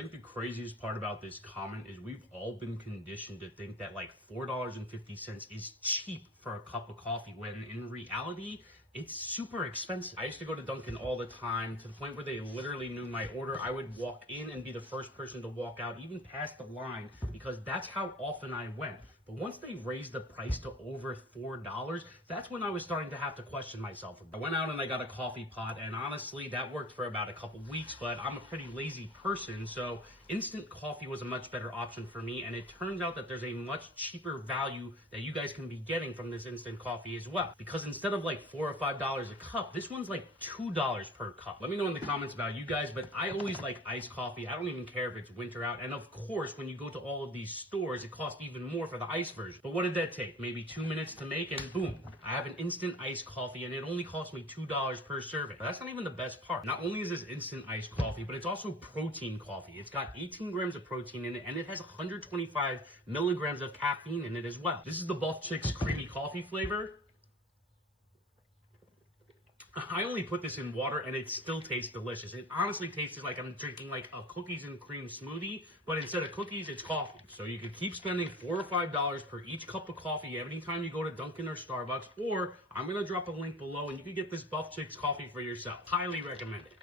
think the craziest part about this comment is we've all been conditioned to think that like $4.50 is cheap for a cup of coffee, when in reality, it's super expensive. I used to go to Dunkin' all the time, to the point where they literally knew my order. I would walk in and be the first person to walk out, even past the line, because that's how often I went. But once they raised the price to over $4, that's when I was starting to have to question myself. I went out and I got a coffee pot, and honestly, that worked for about a couple weeks, but I'm a pretty lazy person, so instant coffee was a much better option for me, and it turns out that there's a much cheaper value that you guys can be getting from this instant coffee as well. Because instead of like $4 or $5 a cup, this one's like $2 per cup. Let me know in the comments about you guys, but I always like iced coffee. I don't even care if it's winter out, and of course, when you go to all of these stores, it costs even more for the ice version. But what did that take? Maybe 2 minutes to make, and boom, I have an instant iced coffee, and it only cost me $2 per serving. But that's not even the best part. Not only is this instant iced coffee, but it's also protein coffee. It's got 18 grams of protein in it, and it has 125 milligrams of caffeine in it as well. This is the Buff Chicks creamy coffee flavor. I only put this in water and it still tastes delicious. It honestly tastes like I'm drinking like a cookies and cream smoothie, but instead of cookies, it's coffee. So you could keep spending $4 or $5 per each cup of coffee every time you go to Dunkin' or Starbucks, or I'm gonna drop a link below and you can get this Buff Chicks coffee for yourself. Highly recommend it.